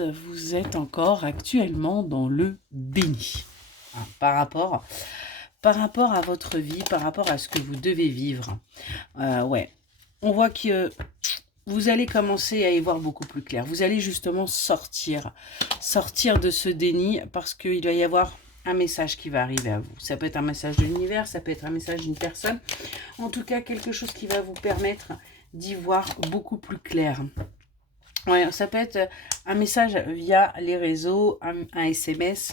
vous êtes encore actuellement dans le déni hein, par rapport à votre vie, par rapport à ce que vous devez vivre. Ouais, on voit que vous allez commencer à y voir beaucoup plus clair. Vous allez justement sortir de ce déni parce qu'il va y avoir un message qui va arriver à vous. Ça peut être un message de l'univers, ça peut être un message d'une personne. En tout cas, quelque chose qui va vous permettre d'y voir beaucoup plus clair. Ouais, ça peut être un message via les réseaux, un SMS,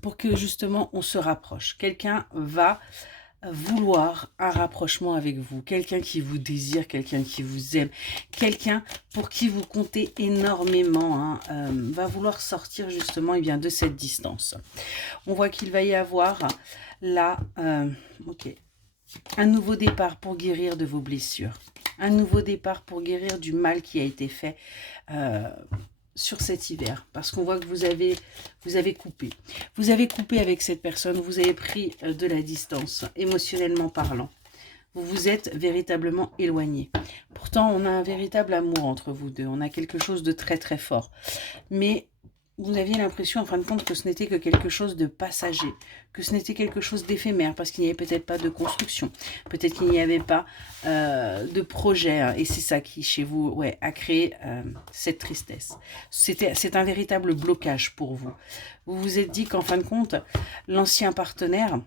pour que justement on se rapproche. Quelqu'un va vouloir un rapprochement avec vous, quelqu'un qui vous désire, quelqu'un qui vous aime, quelqu'un pour qui vous comptez énormément, va vouloir sortir justement de cette distance. On voit qu'il va y avoir là, un nouveau départ pour guérir de vos blessures, un nouveau départ pour guérir du mal qui a été fait sur cet hiver, parce qu'on voit que vous avez coupé. Vous avez coupé avec cette personne, vous avez pris de la distance, émotionnellement parlant. Vous vous êtes véritablement éloigné. Pourtant, on a un véritable amour entre vous deux, on a quelque chose de très très fort. Mais vous aviez l'impression, en fin de compte, que ce n'était que quelque chose de passager, que ce n'était quelque chose d'éphémère, parce qu'il n'y avait peut-être pas de construction, peut-être qu'il n'y avait pas de projet, et c'est ça qui, chez vous, a créé cette tristesse. C'est un véritable blocage pour vous. Vous vous êtes dit qu'en fin de compte, l'ancien partenaire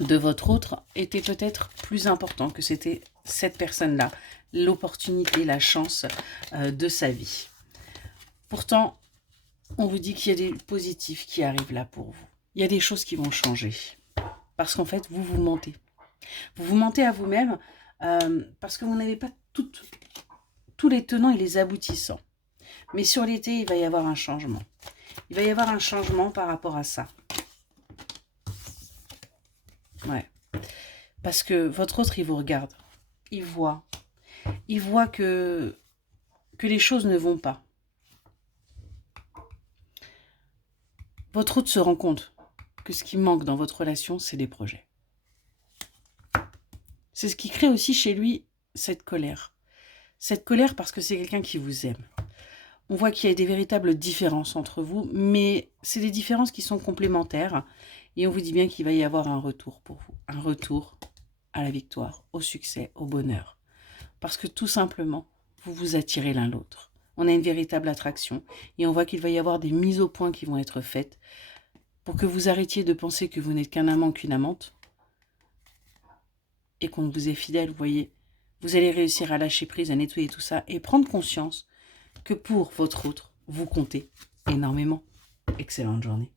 de votre autre était peut-être plus important, que c'était cette personne-là, l'opportunité, la chance de sa vie. Pourtant, on vous dit qu'il y a des positifs qui arrivent là pour vous. Il y a des choses qui vont changer. Parce qu'en fait, vous mentez. Vous vous mentez à vous-même parce que vous n'avez pas tous les tenants et les aboutissants. Mais sur l'été, il va y avoir un changement. Il va y avoir un changement par rapport à ça. Ouais. Parce que votre autre, il vous regarde. Il voit que les choses ne vont pas. Votre autre se rend compte que ce qui manque dans votre relation, c'est des projets. C'est ce qui crée aussi chez lui cette colère. Cette colère parce que c'est quelqu'un qui vous aime. On voit qu'il y a des véritables différences entre vous, mais c'est des différences qui sont complémentaires. Et on vous dit bien qu'il va y avoir un retour pour vous. Un retour à la victoire, au succès, au bonheur. Parce que tout simplement, vous vous attirez l'un l'autre. On a une véritable attraction et on voit qu'il va y avoir des mises au point qui vont être faites pour que vous arrêtiez de penser que vous n'êtes qu'un amant, qu'une amante et qu'on vous est fidèle. Vous voyez, vous allez réussir à lâcher prise, à nettoyer tout ça et prendre conscience que pour votre autre, vous comptez énormément. Excellente journée.